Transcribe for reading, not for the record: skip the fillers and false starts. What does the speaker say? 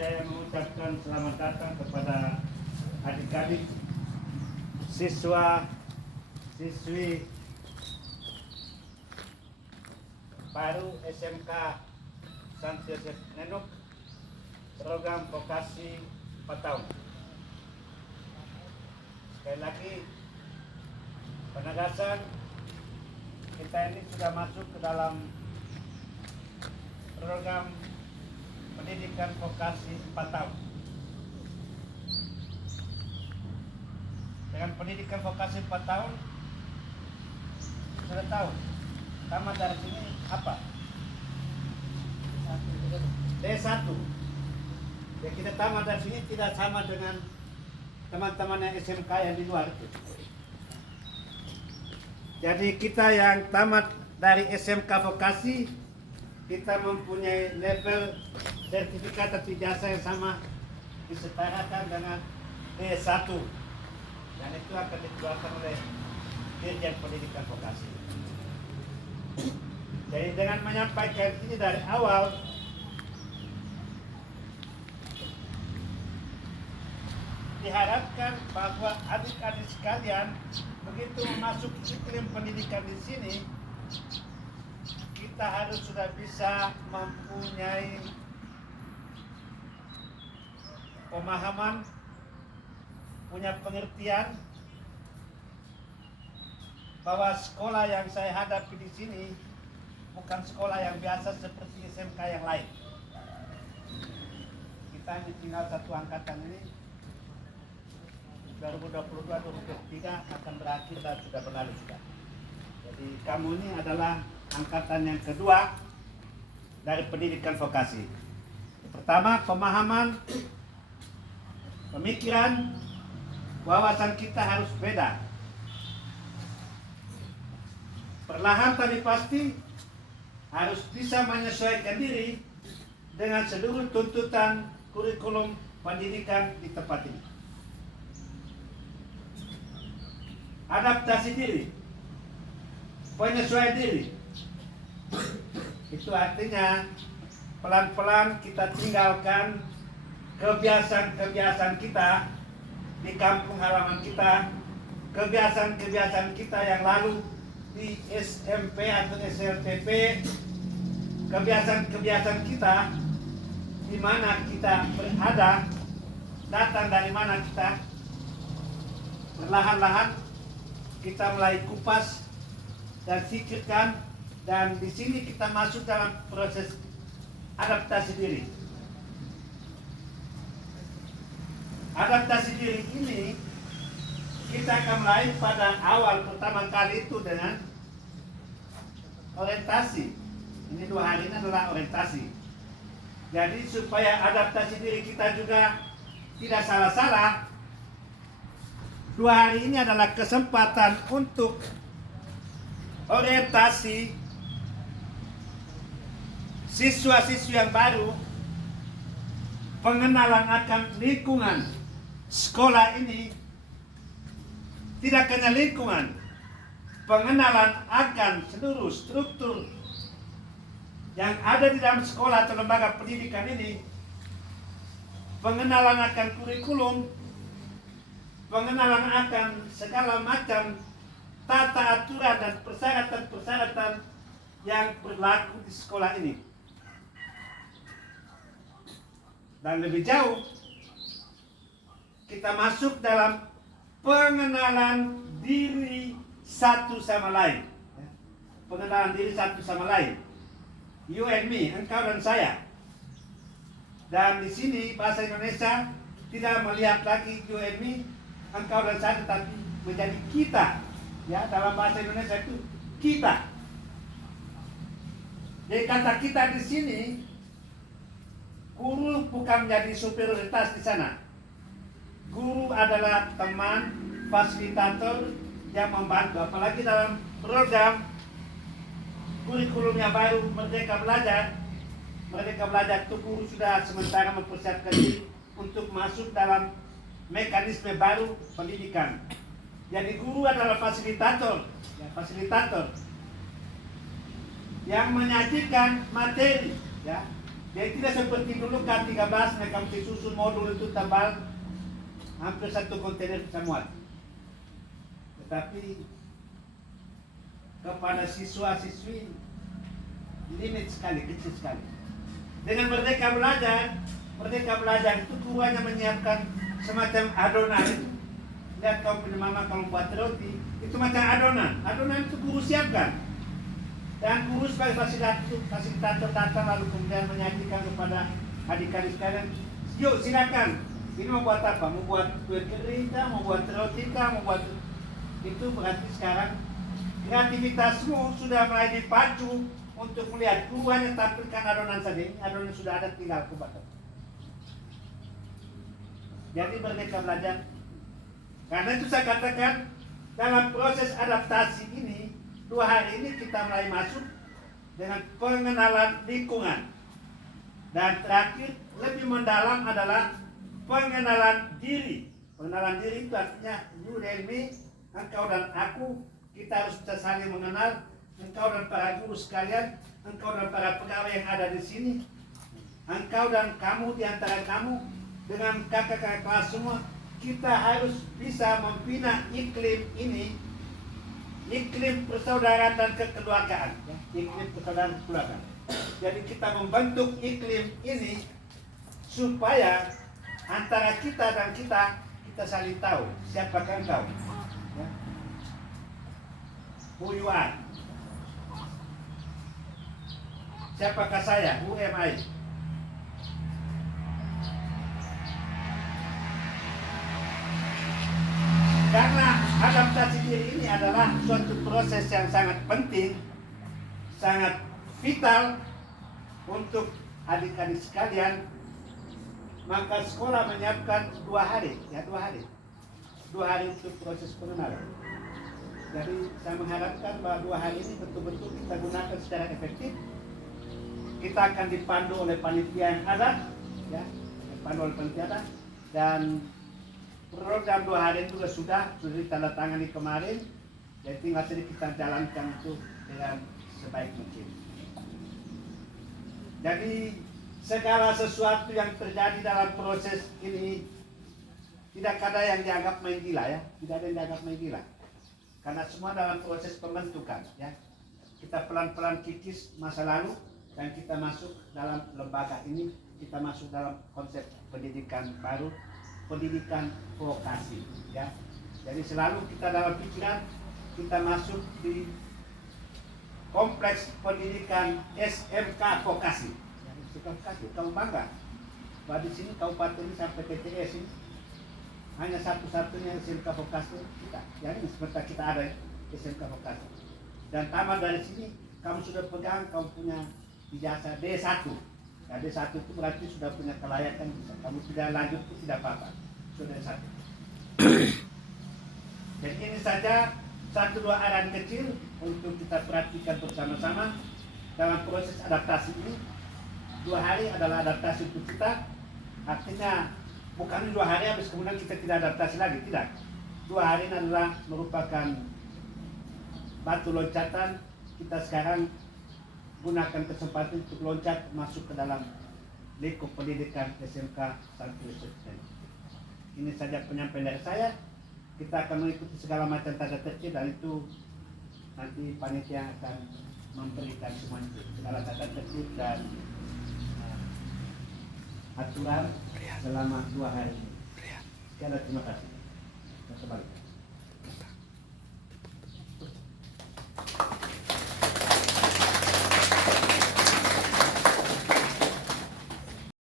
saya mengucapkan selamat datang kepada adik-adik siswi baru SMK Sankt Yosef Nenuk, program vokasi 4 tahun. Sekali lagi, penegasan kita ini sudah masuk ke dalam program pendidikan vokasi 4 tahun. Dengan pendidikan vokasi 4 tahun, sudah tahu tamat dari sini apa? D1. Ya, kita tamat dari sini tidak sama dengan teman-teman yang SMK yang di luar itu. Jadi kita yang tamat dari SMK vokasi, kita mempunyai level sertifikat atau ijazah yang sama, disetarakan dengan D1, dan itu akan dikeluarkan oleh Dirjen Pendidikan Vokasi. Jadi dengan menyampaikan ini dari awal, diharapkan bahwa adik-adik sekalian begitu masuk iklim pendidikan di sini, kita harus sudah bisa mempunyai pemahaman, punya pengertian bahwa sekolah yang saya hadapi di sini bukan sekolah yang biasa seperti SMK yang lain. Kita hanya tinggal satu angkatan ini, 2022-2023 akan berakhir dan sudah berlalu sudah. Jadi kamu ini adalah angkatan yang kedua dari pendidikan vokasi. Pertama, pemahaman, pemikiran, wawasan kita harus beda. Perlahan tapi pasti harus bisa menyesuaikan diri dengan seluruh tuntutan kurikulum pendidikan di tempat ini. Adaptasi diri, penyesuaian diri, itu artinya pelan-pelan kita tinggalkan kebiasaan-kebiasaan kita di kampung halaman kita, kebiasaan-kebiasaan kita yang lalu di SMP atau SLTP, kebiasaan-kebiasaan kita di mana kita berada, datang dari mana kita. Perlahan-lahan kita mulai kupas dan pikirkan, dan di sini kita masuk dalam proses adaptasi diri. Adaptasi diri ini kita akan mulai pada awal pertama kali itu dengan orientasi. Ini 2 hari ini adalah orientasi. Jadi supaya adaptasi diri kita juga tidak salah-salah, 2 hari ini adalah kesempatan untuk orientasi siswa-siswi yang baru, pengenalan akan lingkungan sekolah ini, tidak hanya lingkungan, pengenalan akan seluruh struktur yang ada di dalam sekolah atau lembaga pendidikan ini, pengenalan akan kurikulum, pengenalan akan segala macam tata aturan dan persyaratan-persyaratan yang berlaku di sekolah ini. Dan lebih jauh, kita masuk dalam pengenalan diri satu sama lain. Pengenalan diri satu sama lain. You and me, engkau dan saya. Dan di sini bahasa Indonesia tidak melihat lagi you and me, engkau dan saya, tetapi menjadi kita. Ya, dalam bahasa Indonesia itu kita. Jadi kata kita di sini, guru bukan menjadi superioritas di sana. Guru adalah teman, fasilitator yang membantu. Apalagi dalam program kurikulum yang baru Merdeka Belajar. Merdeka Belajar itu guru sudah sementara mempersiapkan diri untuk masuk dalam mekanisme baru pendidikan. Jadi guru adalah fasilitator, ya, fasilitator yang menyajikan materi, ya, Jadi tidak seperti dulu K13 mereka mesti susun modul itu tebal hampir 1 kontainer bisa muat. Tetapi kepada siswa-siswi limit sekali, kecil sekali. Dengan Merdeka Belajar itu guru hanya menyiapkan semacam adonan. Lihat kau punya mama kalau buat roti, itu macam adonan. Adonan itu guru siapkan. Dan guru sebagai fasilitator datang lalu kemudian menyajikan kepada adik-adik sekalian, yuk silakan. Ini mau buat apa? Mau buat kue kering kah? Mau buat roti kah? Mau buat itu berarti sekarang kreativitasmu sudah mulai dipacu untuk melihat guru hanya tampilkan adonan saja. Ini adonan sudah ada, tinggal kubakar. Jadi Merdeka Belajar. Karena itu saya katakan dalam proses adaptasi ini 2 hari ini kita mulai masuk dengan pengenalan lingkungan. Dan terakhir lebih mendalam adalah pengenalan diri. Pengenalan diri itu artinya you and me, engkau dan aku, kita harus bisa saling mengenal. Engkau dan para guru sekalian, engkau dan para pegawai yang ada di sini, engkau dan kamu di antara kamu dengan kakak-kakak kelas semua, kita harus bisa membina iklim ini, iklim persaudaraan dan kekeluargaan, ya, iklim persaudaraan dan kekeluargaan. Jadi kita membentuk iklim ini supaya antara kita dan kita saling tahu siapakah engkau, ya. Who you are? Siapakah saya? Who am I? Karena adaptasi diri ini adalah suatu proses yang sangat penting, sangat vital untuk adik-adik sekalian, maka sekolah menyiapkan 2 hari, ya 2 hari. 2 hari untuk proses pengenalan. Jadi saya mengharapkan bahwa 2 hari ini betul-betul kita gunakan secara efektif. Kita akan dipandu oleh panitia yang ada, ya, dipandu oleh panitia ada, dan program 2 hari itu sudah ditandatangani kemarin. Jadi tinggal sedikit kita jalankan itu dengan sebaik mungkin. Jadi segala sesuatu yang terjadi dalam proses ini tidak ada yang dianggap main gila, ya, tidak ada yang dianggap main gila. Karena semua dalam proses pembentukan, ya. Kita pelan-pelan kikis masa lalu dan kita masuk dalam lembaga ini, kita masuk dalam konsep pendidikan baru, pendidikan vokasi, ya. Jadi selalu kita dalam pikiran kita masuk di kompleks pendidikan SMK vokasi. Ya, SMK vokasi, kamu bangga bahwa di sini kabupaten ini sampai TTS ini hanya satu-satunya SMK vokasi kita. Jadi sebentar kita ada SMK vokasi. Dan tamat dari sini kamu sudah pegang, kamu punya ijazah D1. Ya, D1 itu berarti sudah punya kelayakan bisa. Kamu tidak lanjut itu tidak apa-apa. Sudah D1. Jadi ini saja 1-2 arahan kecil untuk kita perhatikan bersama-sama dalam proses adaptasi ini. 2 hari adalah adaptasi untuk kita. Artinya bukan 2 hari habis kemudian kita tidak adaptasi lagi, tidak. 2 hari ini adalah merupakan batu loncatan. Kita sekarang gunakan kesempatan untuk loncat masuk ke dalam lingkup pendidikan SMK Santri Sultan. Ini saja penyampaian dari saya. Kita akan mengikuti segala macam tanda tertib dan itu nanti panitia akan memberikan semua segala tanda tertib dan aturan selama 2 hari. Sekian, terima kasih. Kembali.